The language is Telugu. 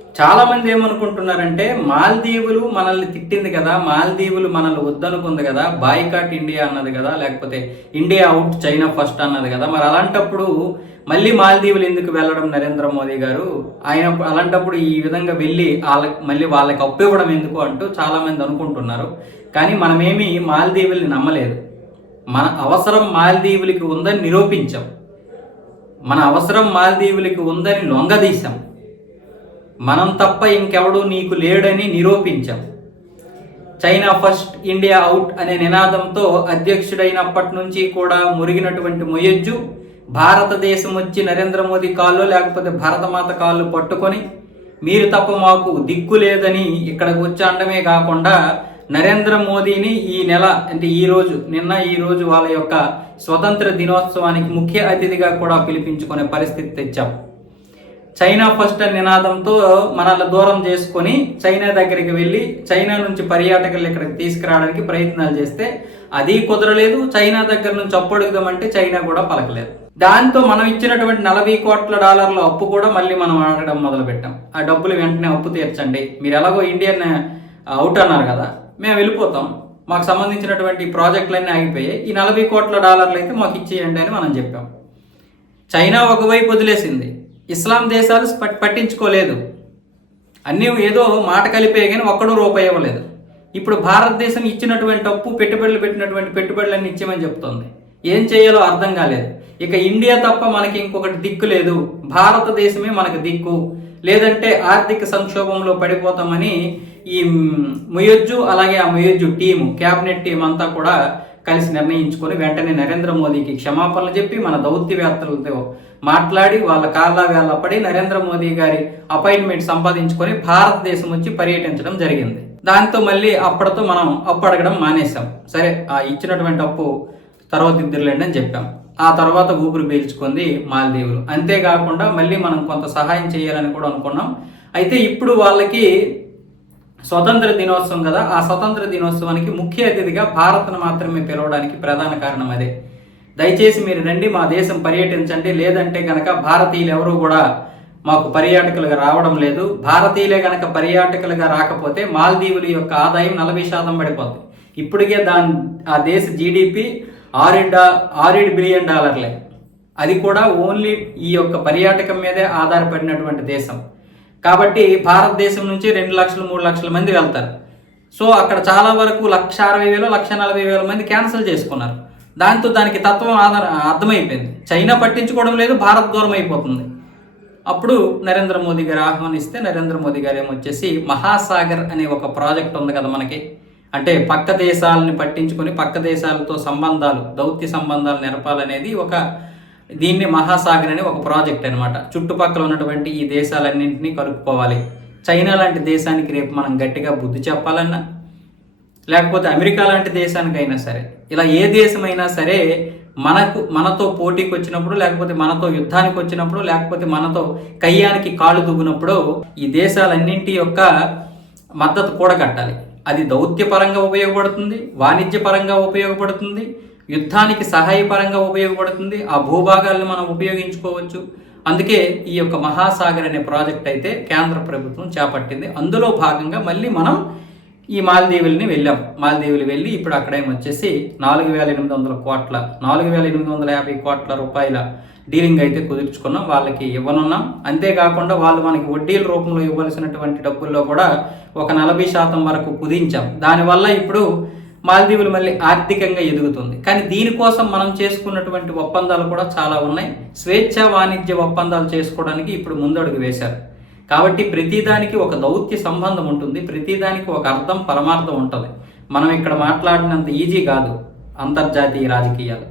చాలా మంది ఏమనుకుంటున్నారంటే మాల్దీవులు మనల్ని తిట్టింది కదా మాల్దీవులు మనల్ని వద్దనుకుంది కదా బాయ్కాట్ ఇండియా అన్నది కదా లేకపోతే ఇండియా అవుట్ చైనా ఫస్ట్ అన్నది కదా. మరి అలాంటప్పుడు మళ్ళీ మాల్దీవులు ఎందుకు వెళ్ళడం నరేంద్ర మోదీ గారు? ఆయన అలాంటప్పుడు ఈ విధంగా వెళ్ళి వాళ్ళకి మళ్ళీ వాళ్ళకి అప్పివ్వడం ఎందుకు అంటూ చాలా మంది అనుకుంటున్నారు. కానీ మనమేమి మాల్దీవుల్ని నమ్మలేదు. మన అవసరం మాల్దీవులకి ఉందని నిరూపించాం. మన అవసరం మాల్దీవులకి ఉందని లొంగదీశాం. మనం తప్ప ఇంకెవడు నీకు లేడని నిరూపించాం. చైనా ఫస్ట్ ఇండియా అవుట్ అనే నినాదంతో అధ్యక్షుడైనప్పటి నుంచి కూడా మురిగినటువంటి మొయజ్జు భారతదేశం వచ్చి నరేంద్ర మోదీ కాళ్ళు లేకపోతే భారతమాత కాళ్ళు పట్టుకొని మీరు తప్ప మాకు దిక్కు లేదని ఇక్కడికి వచ్చి అనడమే కాకుండా నరేంద్ర మోదీని ఈ నెల అంటే ఈ రోజు నిన్న ఈ రోజు వాళ్ళ యొక్క స్వతంత్ర దినోత్సవానికి ముఖ్య అతిథిగా కూడా పిలిపించుకునే పరిస్థితి తెచ్చాం. చైనా ఫస్ట్ అనే నినాదంతో మనల్ని దూరం చేసుకొని చైనా దగ్గరికి వెళ్ళి చైనా నుంచి పర్యాటకులు ఇక్కడికి తీసుకురావడానికి ప్రయత్నాలు చేస్తే అది కుదరలేదు. చైనా దగ్గర నుంచి అప్పు అడుగుదామంటే చైనా కూడా పలకలేదు. దాంతో మనం ఇచ్చినటువంటి నలభై కోట్ల డాలర్ల అప్పు కూడా మళ్ళీ మనం అడగడం మొదలుపెట్టాం. ఆ డబ్బులు వెంటనే అప్పు తీర్చండి. మీరు ఎలాగో ఇండియన్ అవుట్ అన్నారు కదా మేము వెళ్ళిపోతాం. మాకు సంబంధించినటువంటి ప్రాజెక్టులన్నీ ఆగిపోయాయి. ఈ నలభై కోట్ల డాలర్లు అయితే మాకు ఇచ్చేయండి అని మనం చెప్పాం. చైనా ఒకవైపు వదిలేసింది. ఇస్లాం దేశాలు పట్టించుకోలేదు. అన్నీ ఏదో మాట కలిపే కానీ ఒక్కడూ రూపాయి ఇవ్వలేదు. ఇప్పుడు భారతదేశం ఇచ్చినటువంటి అప్పు పెట్టుబడులు పెట్టినటువంటి పెట్టుబడులన్నీ ఇచ్చామని చెప్తోంది. ఏం చేయాలో అర్థం కాలేదు. ఇక ఇండియా తప్ప మనకి ఇంకొకటి దిక్కు లేదు. భారతదేశమే మనకు దిక్కు. లేదంటే ఆర్థిక సంక్షోభంలో పడిపోతామని ఈ ముయొజ్జు అలాగే ఆ ముయొజ్జు టీము క్యాబినెట్ టీం అంతా కూడా కలిసి నిర్ణయించుకొని వెంటనే నరేంద్ర మోదీకి క్షమాపణలు చెప్పి మన దౌత్యవేత్తలతో మాట్లాడి వాళ్ళ కాళ్ళ వేళ్ళ పడి నరేంద్ర మోదీ గారి అపాయింట్మెంట్ సంపాదించుకొని భారతదేశం వచ్చి పర్యటించడం జరిగింది. దాంతో మళ్ళీ అప్పటితో మనం అప్పు అడగడం మానేశాం. సరే ఆ ఇచ్చినటువంటి అప్పు తర్వాత ఇద్దరులేండి అని చెప్పాం. ఆ తర్వాత ఊపిరి పీల్చుకుంది మాల్దీవులు. అంతేకాకుండా మళ్ళీ మనం కొంత సహాయం చేయాలని కూడా అనుకున్నాం. అయితే ఇప్పుడు వాళ్ళకి స్వతంత్ర దినోత్సవం కదా ఆ స్వతంత్ర దినోత్సవానికి ముఖ్య అతిథిగా భారత్ను మాత్రమే పిలవడానికి ప్రధాన కారణం అదే. దయచేసి మీరు రండి మా దేశం పర్యటించండి. లేదంటే గనక భారతీయులు ఎవరూ కూడా మాకు పర్యాటకులుగా రావడం లేదు. భారతీయులే గనక పర్యాటకులుగా రాకపోతే మాల్దీవుల యొక్క ఆదాయం నలభై శాతం పడిపోతుంది ఇప్పటికే దాని ఆ దేశ జీడిపి ఆరు ఆరేడు బిలియన్ డాలర్లే. అది కూడా ఓన్లీ ఈ యొక్క పర్యాటకం మీదే ఆధారపడినటువంటి దేశం. కాబట్టి భారతదేశం నుంచి రెండు లక్షలు మూడు లక్షల మంది వెళ్తారు. సో అక్కడ చాలా వరకు లక్ష అరవై వేలు లక్ష నలభై వేల మంది క్యాన్సిల్ చేసుకున్నారు. దాంతో దానికి తత్వం ఆధార అర్థమైపోయింది. చైనా పట్టించుకోవడం లేదు భారత్ దూరం అయిపోతుంది. అప్పుడు నరేంద్ర మోదీ గారు ఆహ్వానిస్తే నరేంద్ర మోదీ గారు ఏమొచ్చేసి మహాసాగర్ అనే ఒక ప్రాజెక్ట్ ఉంది కదా మనకి. అంటే పక్క దేశాలని పట్టించుకొని పక్క దేశాలతో సంబంధాలు దౌత్య సంబంధాలు నెరపాలనేది ఒక దీన్ని మహాసాగర్ అనే ఒక ప్రాజెక్ట్ అనమాట చుట్టుపక్కల ఉన్నటువంటి ఈ దేశాలన్నింటినీ కలుపుకోవాలి. చైనా లాంటి దేశానికి రేపు మనం గట్టిగా బుద్ధి చెప్పాలన్నా లేకపోతే అమెరికా లాంటి దేశానికైనా సరే ఇలా ఏ దేశమైనా సరే మనకు మనతో పోటీకి వచ్చినప్పుడు లేకపోతే మనతో యుద్ధానికి వచ్చినప్పుడు లేకపోతే మనతో కయ్యానికి కాళ్ళు దువ్వినప్పుడు ఈ దేశాలన్నింటి యొక్క మద్దతు కూడగట్టాలి. అది దౌత్యపరంగా ఉపయోగపడుతుంది వాణిజ్యపరంగా ఉపయోగపడుతుంది యుద్ధానికి సహాయపరంగా ఉపయోగపడుతుంది. ఆ భూభాగాలను మనం ఉపయోగించుకోవచ్చు. అందుకే ఈ యొక్క మహాసాగర్ అనే ప్రాజెక్ట్ అయితే కేంద్ర ప్రభుత్వం చేపట్టింది. అందులో భాగంగా మళ్ళీ మనం ఈ మాల్దీవుల్ని వెళ్ళాం. మాల్దీవులు వెళ్ళి ఇప్పుడు అక్కడేమొచ్చేసి నాలుగు వేల ఎనిమిది వందల కోట్ల నాలుగు వేల ఎనిమిది వందల యాభై కోట్ల రూపాయల డీలింగ్ అయితే కుదుర్చుకున్నాం. వాళ్ళకి ఇవ్వనున్నాం. అంతేకాకుండా వాళ్ళు మనకి వడ్డీల రూపంలో ఇవ్వాల్సినటువంటి డబ్బుల్లో కూడా ఒక నలభై శాతం వరకు కుదించాం. దానివల్ల ఇప్పుడు మాల్దీవులు మళ్ళీ ఆర్థికంగా ఎదుగుతుంది. కానీ దీనికోసం మనం చేసుకున్నటువంటి ఒప్పందాలు కూడా చాలా ఉన్నాయి. స్వేచ్ఛ వాణిజ్య ఒప్పందాలు చేసుకోవడానికి ఇప్పుడు ముందడుగు వేశారు. కాబట్టి ప్రతిదానికి ఒక దౌత్య సంబంధం ఉంటుంది. ప్రతిదానికి ఒక అర్థం పరమార్థం ఉంటుంది. మనం ఇక్కడ మాట్లాడినంత ఈజీ కాదు అంతర్జాతీయ రాజకీయాలు.